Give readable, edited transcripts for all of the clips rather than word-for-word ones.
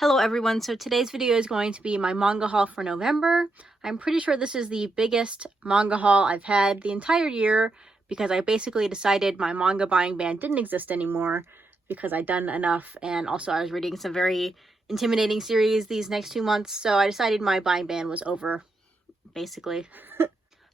Hello everyone, so today's video is going to be my manga haul for November. I'm pretty sure this is the biggest manga haul I've had the entire year because I basically decided my manga buying ban didn't exist anymore because I'd done enough, and also I was reading some very intimidating series these next 2 months, so I decided my buying ban was over, basically.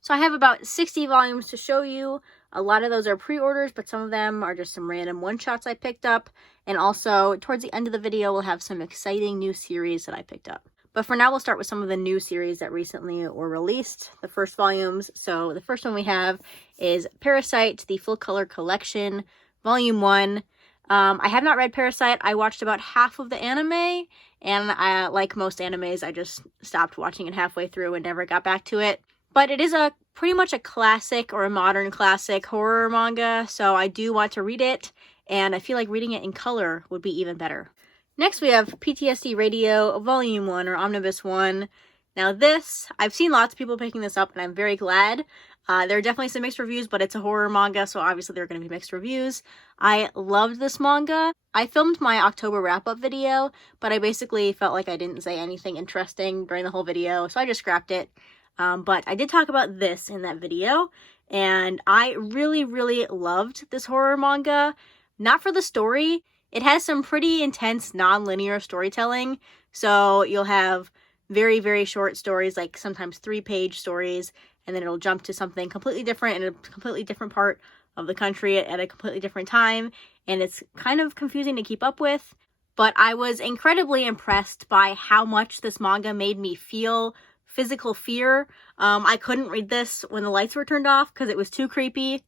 So I have about 60 volumes to show you. A lot of those are pre-orders, but some of them are just some random one-shots I picked up. And also, towards the end of the video, we'll have some exciting new series that I picked up. But for now, we'll start with some of the new series that recently were released, the first volumes. So the first one we have is Parasite, the Full Color Collection, Volume 1. I have not read Parasite. I watched about half of the anime, and like most animes, I just stopped watching it halfway through and never got back to it. But it is pretty much a classic or a modern classic horror manga, so I do want to read it, and I feel like reading it in color would be even better. Next we have PTSD Radio Volume 1 or Omnibus 1. Now this, I've seen lots of people picking this up, and I'm very glad. There are definitely some mixed reviews, but it's a horror manga, so obviously there are going to be mixed reviews. I loved this manga. I filmed my October wrap-up video, but I basically felt like I didn't say anything interesting during the whole video, so I just scrapped it. But I did talk about this in that video, and I really loved this horror manga. Not for the story. It has some pretty intense non-linear storytelling, so you'll have very short stories, like sometimes 3-page stories, and then it'll jump to something completely different in a completely different part of the country at a completely different time, and it's kind of confusing to keep up with. But I was incredibly impressed by how much this manga made me feel physical fear. I couldn't read this when the lights were turned off because it was too creepy.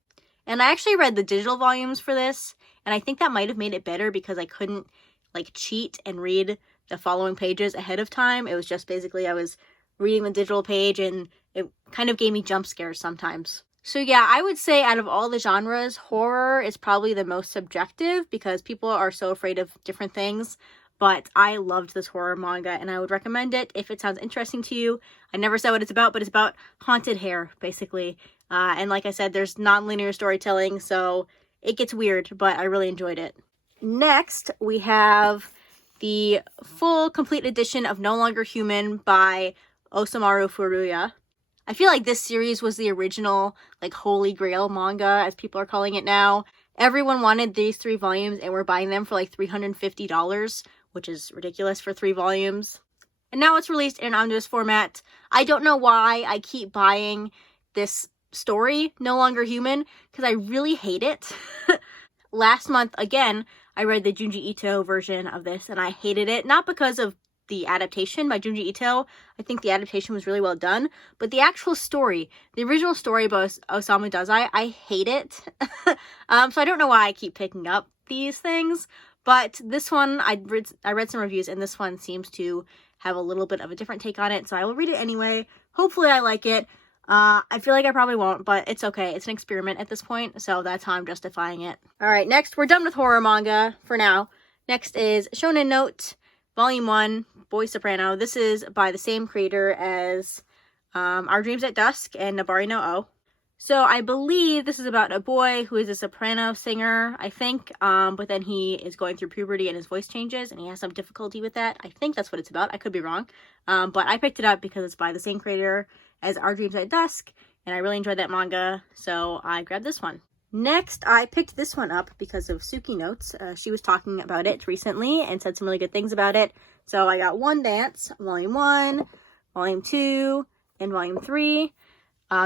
And I actually read the digital volumes for this, and I think that might have made it better because I couldn't like cheat and read the following pages ahead of time. It was just basically I was reading the digital page, and it kind of gave me jump scares sometimes. So yeah, I would say out of all the genres, horror is probably the most subjective because people are so afraid of different things. But I loved this horror manga, and I would recommend it if it sounds interesting to you. I never said what it's about, but it's about haunted hair, basically. And like I said, there's non-linear storytelling, so it gets weird, but I really enjoyed it. Next, we have the full complete edition of No Longer Human by Osamu Furuya. I feel like this series was the original, like, Holy Grail manga, as people are calling it now. Everyone wanted these 3 volumes, and we're buying them for like $350, which is ridiculous for 3 volumes. And now it's released in an omnibus format. I don't know why I keep buying this story, No Longer Human, because I really hate it. Last month, again, I read the Junji Ito version of this, and I hated it. Not because of the adaptation by Junji Ito. I think the adaptation was really well done. But the actual story, the original story by Osamu Dazai, I hate it. So I don't know why I keep picking up these things. But this one, I read some reviews, and this one seems to have a little bit of a different take on it, so I will read it anyway. Hopefully I like it. I feel like I probably won't, but it's okay. It's an experiment at this point, so that's how I'm justifying it. Alright, next, we're done with horror manga for now. Next is Shonen Note, Volume 1, Boy Soprano. This is by the same creator as Our Dreams at Dusk and Nabari no O. So I believe this is about a boy who is a soprano singer, I think, but then he is going through puberty and his voice changes, and he has some difficulty with that. I think that's what it's about. I could be wrong. But I picked it up because it's by the same creator as Our Dreams at Dusk, and I really enjoyed that manga, so I grabbed this one. Next, I picked this one up because of Suki Notes. She was talking about it recently and said some really good things about it. So I got One Dance, Volume 1, Volume 2, and Volume 3.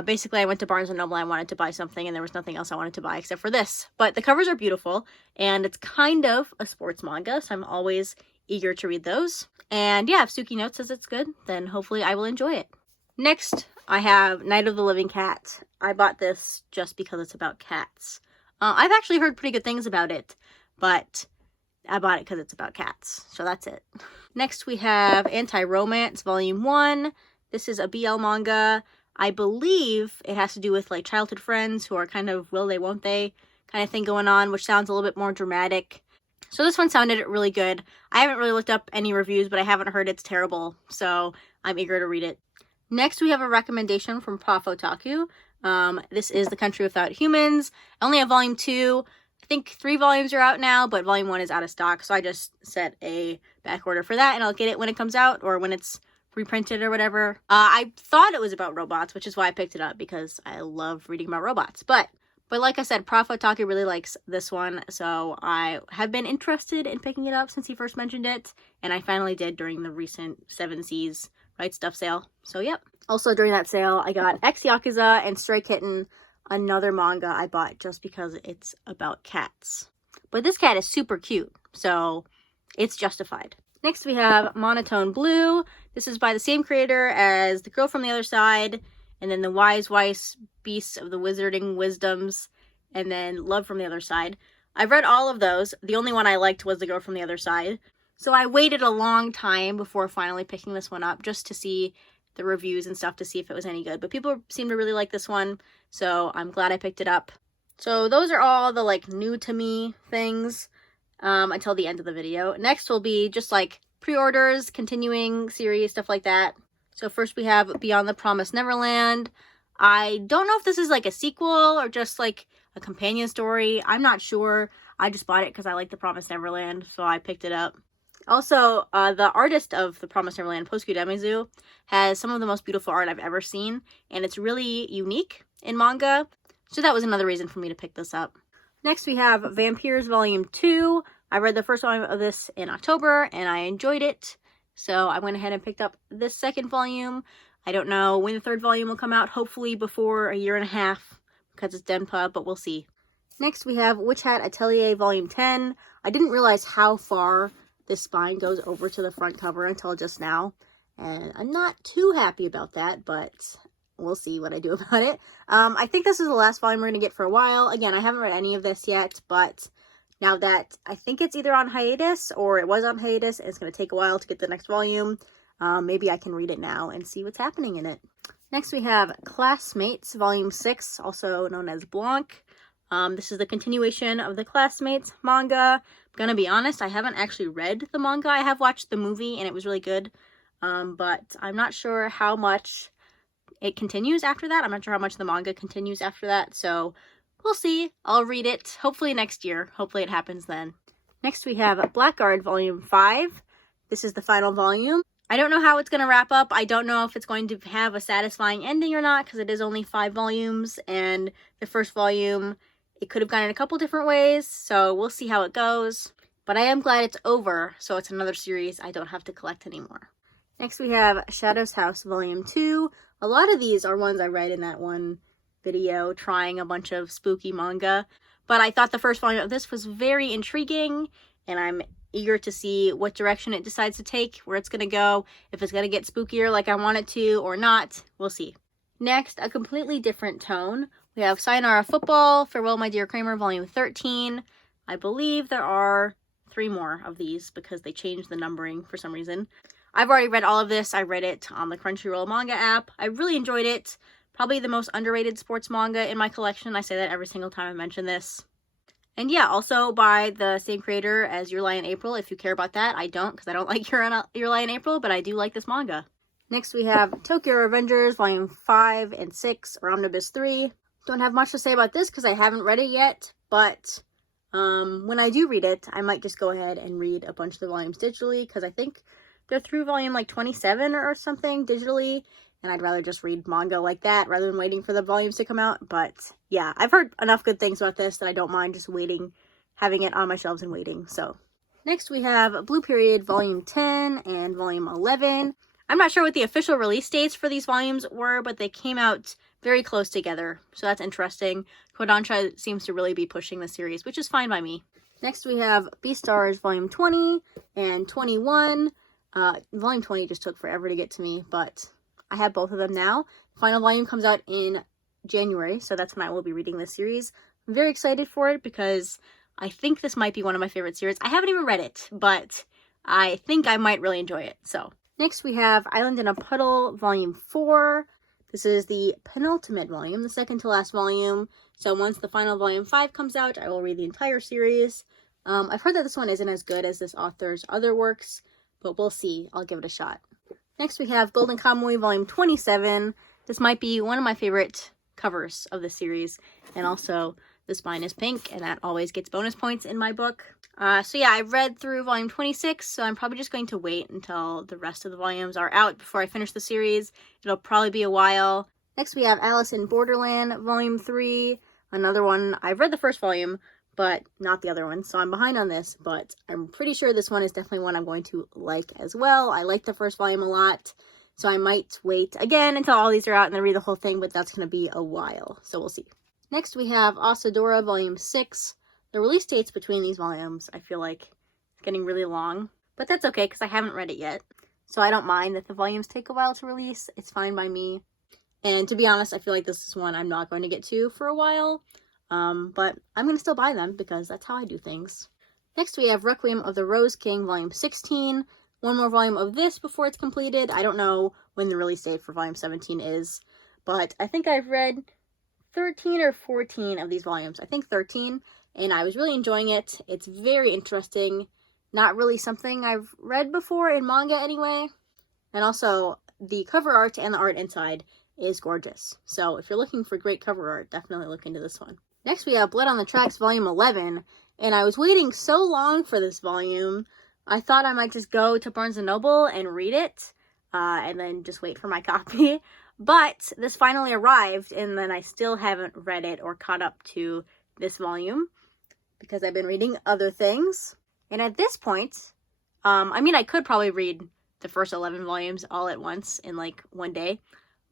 Basically, I went to Barnes & Noble and I wanted to buy something, and there was nothing else I wanted to buy except for this. But the covers are beautiful, and it's kind of a sports manga, so I'm always eager to read those. And yeah, if Suki Notes says it's good, then hopefully I will enjoy it. Next, I have Night of the Living Cat. I bought this just because it's about cats. I've actually heard pretty good things about it, but I bought it because it's about cats, so that's it. Next, we have Anti-Romance, Volume 1. This is a BL manga. I believe it has to do with like childhood friends who are kind of will they, won't they kind of thing going on, which sounds a little bit more dramatic. So this one sounded really good. I haven't really looked up any reviews, but I haven't heard it's terrible, so I'm eager to read it. Next, we have a recommendation from Prof Otaku. This is The Country Without Humans. I only have Volume 2. I think 3 volumes are out now, but volume 1 is out of stock, so I just set a back order for that, and I'll get it when it comes out, or when it's reprinted or whatever. I thought it was about robots, which is why I picked it up, because I love reading about robots. But like I said, Prof Otake really likes this one, so I have been interested in picking it up since he first mentioned it, and I finally did during the recent 7 Seas Right Stuff sale. So yep. Also during that sale, I got X Yakuza and Stray Kitten, another manga I bought just because it's about cats. But this cat is super cute, so it's justified. Next we have Monotone Blue. This is by the same creator as The Girl from the Other Side, and then The Wise Beasts of the Wizarding Wisdoms, and then Love from the Other Side. I've read all of those. The only one I liked was The Girl from the Other Side. So I waited a long time before finally picking this one up, just to see the reviews and stuff to see if it was any good. But people seem to really like this one, so I'm glad I picked it up. So those are all the like new to me things until the end of the video. Next will be just like pre-orders, continuing series, stuff like that. So first we have Beyond the Promised Neverland. I don't know if this is like a sequel or just like a companion story. I'm not sure. I just bought it because I like The Promised Neverland, so I picked it up. Also, the artist of The Promised Neverland, Posku Demizu, has some of the most beautiful art I've ever seen, and it's really unique in manga, so that was another reason for me to pick this up. Next we have Vampires Volume 2. I read the first volume of this in October, and I enjoyed it, so I went ahead and picked up this second volume. I don't know when the third volume will come out, hopefully before a year and a half, because it's Denpa, but we'll see. Next we have Witch Hat Atelier Volume 10. I didn't realize how far this spine goes over to the front cover until just now, and I'm not too happy about that, but we'll see what I do about it. I think this is the last volume we're going to get for a while. Again, I haven't read any of this yet, but now that I think it's either on hiatus or it was on hiatus and it's going to take a while to get the next volume, maybe I can read it now and see what's happening in it. Next we have Classmates Volume 6, also known as Blanc. This is the continuation of the Classmates manga. I'm gonna be honest, I haven't actually read the manga. I have watched the movie and it was really good, but I'm not sure how much it continues after that. I'm not sure how much the manga continues after that, so we'll see. I'll read it hopefully next year. Hopefully it happens then. Next we have Blackguard Volume 5. This is the final volume. I don't know how it's going to wrap up. I don't know if it's going to have a satisfying ending or not, because it is only 5 volumes, and the first volume, it could have gone in a couple different ways, so we'll see how it goes. But I am glad it's over, so it's another series I don't have to collect anymore. Next we have Shadow's House Volume 2. A lot of these are ones I read in that one video, trying a bunch of spooky manga. But I thought the first volume of this was very intriguing, and I'm eager to see what direction it decides to take, where it's going to go, if it's going to get spookier like I want it to or not. We'll see. Next, a completely different tone. We have Sayonara Football, Farewell My Dear Kramer, Volume 13. I believe there are 3 more of these because they changed the numbering for some reason. I've already read all of this. I read it on the Crunchyroll manga app. I really enjoyed it. Probably the most underrated sports manga in my collection. I say that every single time I mention this. And yeah, also by the same creator as Your Lie in April. If you care about that, I don't, because I don't like Your Lie in April, but I do like this manga. Next we have Tokyo Revengers Volume 5 and 6, or Omnibus 3. Don't have much to say about this because I haven't read it yet, but when I do read it, I might just go ahead and read a bunch of the volumes digitally, because I think they're through volume like 27 or something digitally, and I'd rather just read manga like that rather than waiting for the volumes to come out. But yeah, I've heard enough good things about this that I don't mind just waiting, having it on my shelves and waiting. So next we have Blue Period Volume 10 and Volume 11. I'm not sure what the official release dates for these volumes were, but they came out very close together, so that's interesting. Kodansha seems to really be pushing the series, which is fine by me. Next we have Beastars Volume 20 and 21. Volume 20 just took forever to get to me, but I have both of them now. Final volume comes out in January, so that's when I will be reading this series. I'm very excited for it because I think this might be one of my favorite series. I haven't even read it, but I think I might really enjoy it. So next we have Island in a Puddle Volume 4. This is the penultimate volume, the second to last volume. So once the final volume 5 comes out, I will read the entire series. I've heard that this one isn't as good as this author's other works, but we'll see. I'll give it a shot. Next we have Golden Kamuy Volume 27. This might be one of my favorite covers of the series, and also The spine is pink, and that always gets bonus points in my book. So yeah, I've read through volume 26, so I'm probably just going to wait until the rest of the volumes are out before I finish the series. It'll probably be a while. Next we have Alice in Borderland, volume 3. Another one, I've read the first volume, but not the other one, so I'm behind on this, but I'm pretty sure this one is definitely one I'm going to like as well. I like the first volume a lot, so I might wait again until all these are out and then read the whole thing, but that's going to be a while, so we'll see. Next we have Asadora, volume 6. The release dates between these volumes, I feel like, it's getting really long, but that's okay because I haven't read it yet, so I don't mind that the volumes take a while to release. It's fine by me. And to be honest, I feel like this is one I'm not going to get to for a while. But I'm going to still buy them because that's how I do things. Next we have Requiem of the Rose King, volume 16. One more volume of this before it's completed. I don't know when the release date for volume 17 is, but I think I've read 13 or 14 of these volumes. I think 13, and I was really enjoying it. It's very interesting. Not really something I've read before in manga anyway. And also, the cover art and the art inside is gorgeous. So if you're looking for great cover art, definitely look into this one. Next we have Blood on the Tracks volume 11, and I was waiting so long for this volume, I thought I might just go to Barnes & Noble and read it, and then just wait for my copy. But this finally arrived, and then I still haven't read it or caught up to this volume, because I've been reading other things. And at this point, I mean, I could probably read the first 11 volumes all at once in like one day,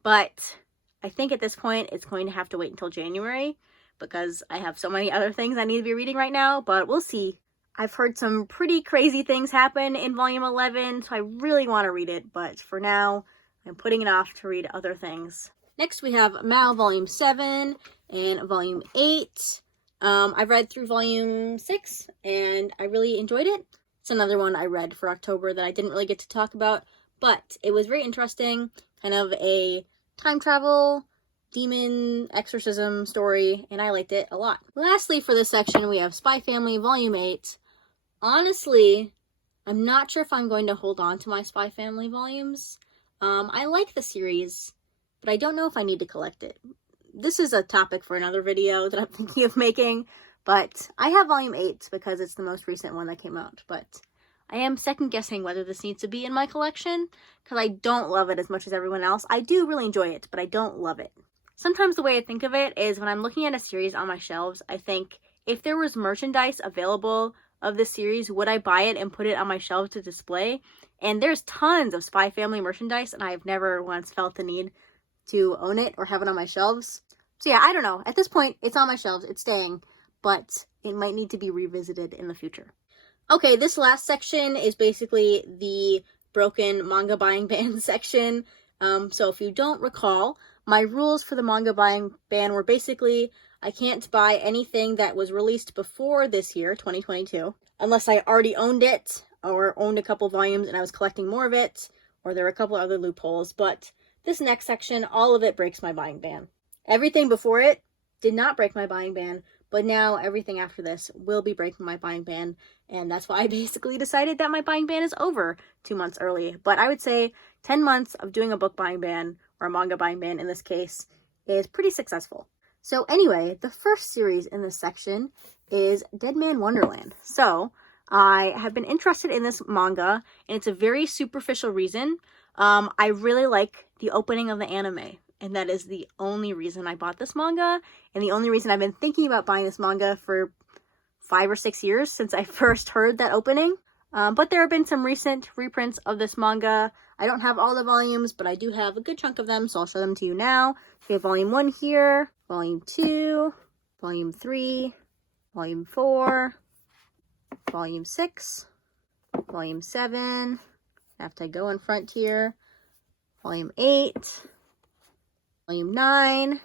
but I think at this point it's going to have to wait until January because I have so many other things I need to be reading right now, but we'll see. I've heard some pretty crazy things happen in volume 11, so I really want to read it, but for now, I'm putting it off to read other things. Next we have Mao volume 7 and volume 8. I've read through volume 6 and I really enjoyed it. It's another one I read for October that I didn't really get to talk about, but it was very interesting. Kind of a time travel, demon exorcism story, and I liked it a lot. Lastly, for this section, we have Spy Family Volume 8. Honestly, I'm not sure if I'm going to hold on to my Spy Family volumes. I like the series, but I don't know if I need to collect it. This is a topic for another video that I'm thinking of making, but I have Volume 8 because it's the most recent one that came out, but I am second guessing whether this needs to be in my collection because I don't love it as much as everyone else. I do really enjoy it, but I don't love it. Sometimes the way I think of it is when I'm looking at a series on my shelves, I think if there was merchandise available of this series, would I buy it and put it on my shelves to display? And there's tons of Spy Family merchandise, and I've never once felt the need to own it or have it on my shelves. So yeah, I don't know. At this point, it's on my shelves, it's staying, but it might need to be revisited in the future. Okay, this last section is basically the broken manga buying ban section. So if you don't recall, my rules for the manga buying ban were basically I can't buy anything that was released before this year, 2022, unless I already owned it or owned a couple volumes and I was collecting more of it, or there were a couple other loopholes. But this next section, all of it breaks my buying ban. Everything before it did not break my buying ban, but now everything after this will be breaking my buying ban, and that's why I basically decided that my buying ban is over 2 months early. But I would say 10 months of doing a book buying ban, or a manga buying ban in this case, is pretty successful. So anyway, the first series in this section is Dead Man Wonderland. So I have been interested in this manga, and it's a very superficial reason. I really like the opening of the anime, and that is the only reason I bought this manga, and the only reason I've been thinking about buying this manga for 5 or 6 years since I first heard that opening. But there have been some recent reprints of this manga. I don't have all the volumes, but I do have a good chunk of them, so I'll show them to you now. So we have Volume 1 here, Volume 2, Volume 3, Volume 4, Volume 6, Volume 7, I have to go in front here, Volume 8, Volume 9,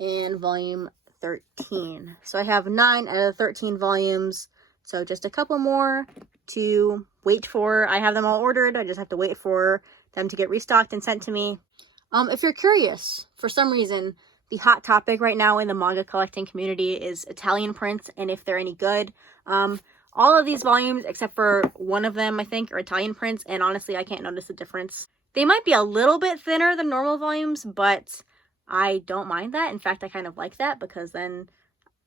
and Volume 13. So I have 9 out of 13 volumes, so just a couple more to wait for. I have them all ordered, I just have to wait for them to get restocked and sent to me. If you're curious, for some reason, the hot topic right now in the manga collecting community is Italian prints, and if they're any good. All of these volumes, except for one of them, I think, are Italian prints, and honestly, I can't notice a difference. They might be a little bit thinner than normal volumes, but I don't mind that. In fact, I kind of like that because then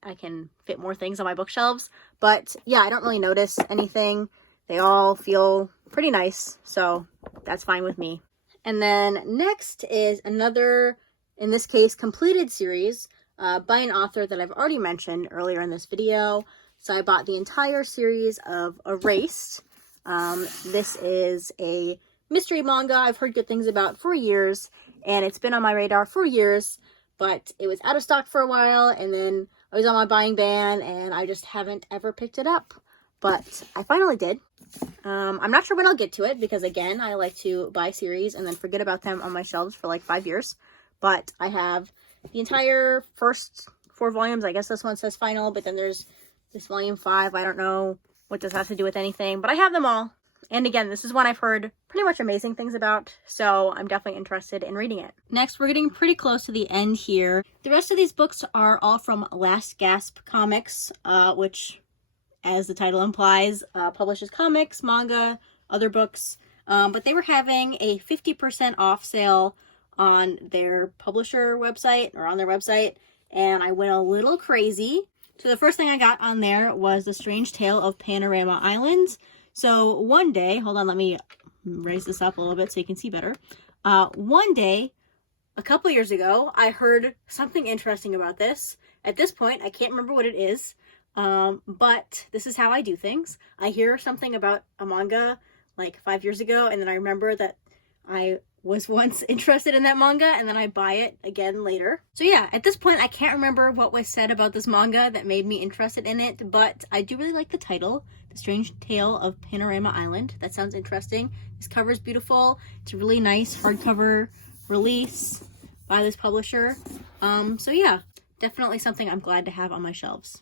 I can fit more things on my bookshelves. But yeah, I don't really notice anything. They all feel pretty nice, so that's fine with me. And then next is another, in this case, completed series by an author that I've already mentioned earlier in this video. So I bought the entire series of Erased. This is a mystery manga I've heard good things about for years, and it's been on my radar for years, but it was out of stock for a while, and then I was on my buying ban, and I just haven't ever picked it up. But I finally did. I'm not sure when I'll get to it, because again, I like to buy series and then forget about them on my shelves for like 5 years. But I have the entire first 4 volumes. I guess this one says final, but then there's this volume 5. I don't know what this has to do with anything, but I have them all. And again, this is one I've heard pretty much amazing things about, so I'm definitely interested in reading it. Next, we're getting pretty close to the end here. The rest of these books are all from Last Gasp Comics, which, as the title implies, publishes comics, manga, other books. But they were having a 50% off sale on their publisher website, or on their website, and I went a little crazy. So the first thing I got on there was The Strange Tale of Panorama Island. So one day, hold on, let me raise this up a little bit so you can see better. One day, a couple years ago, I heard something interesting about this. At this point, I can't remember what it is, but this is how I do things. I hear something about a manga like 5 years ago, and then I remember that I was once interested in that manga, and then I buy it again later. So yeah, at this point, I can't remember what was said about this manga that made me interested in it, but I do really like the title, The Strange Tale of Panorama Island. That sounds interesting. This cover is beautiful. It's a really nice hardcover release by this publisher. So yeah, definitely something I'm glad to have on my shelves.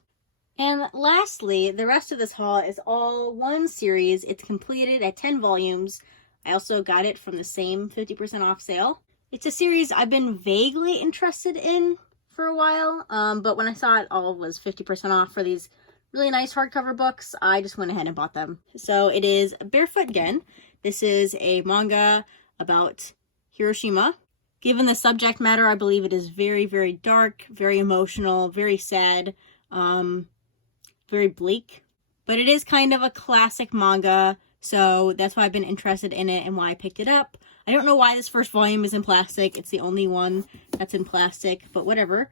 And lastly, the rest of this haul is all one series. It's completed at 10 volumes. I also got it from the same 50% off sale. It's a series I've been vaguely interested in for a while, but when I saw it all was 50% off for these really nice hardcover books, I just went ahead and bought them. So it is Barefoot Gen. This is a manga about Hiroshima. Given the subject matter, I believe it is very, very dark, very emotional, very sad, very bleak. But it is kind of a classic manga, so that's why I've been interested in it and why I picked it up. I don't know why this first volume is in plastic. It's the only one that's in plastic, but whatever.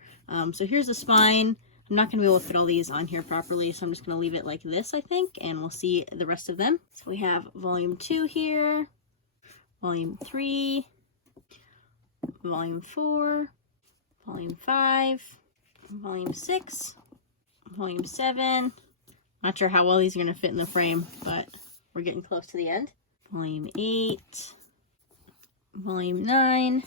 So here's the spine. I'm not going to be able to fit all these on here properly, so I'm just going to leave it like this, I think, and we'll see the rest of them. So we have volume 2 here, volume 3, volume 4, volume 5, volume 6, volume 7. Not sure how well these are going to fit in the frame, but we're getting close to the end. Volume 8, volume 9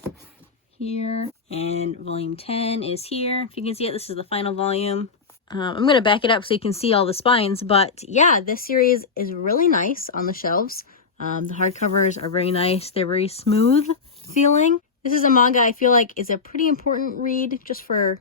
here, and volume 10 is here. If you can see it, this is the final volume. I'm going to back it up so you can see all the spines, but yeah, this series is really nice on the shelves. The hardcovers are very nice. They're very smooth feeling. This is a manga I feel like is a pretty important read just for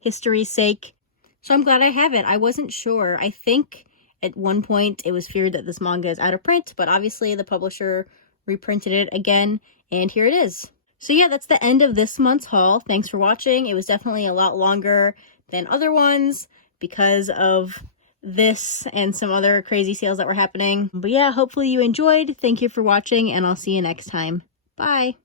history's sake. So I'm glad I have it. I wasn't sure. I think at one point it was feared that this manga is out of print, but obviously the publisher reprinted it again, and here it is. So yeah, that's the end of this month's haul. Thanks for watching. It was definitely a lot longer than other ones because of this and some other crazy sales that were happening. But yeah, hopefully you enjoyed. Thank you for watching, and I'll see you next time. Bye!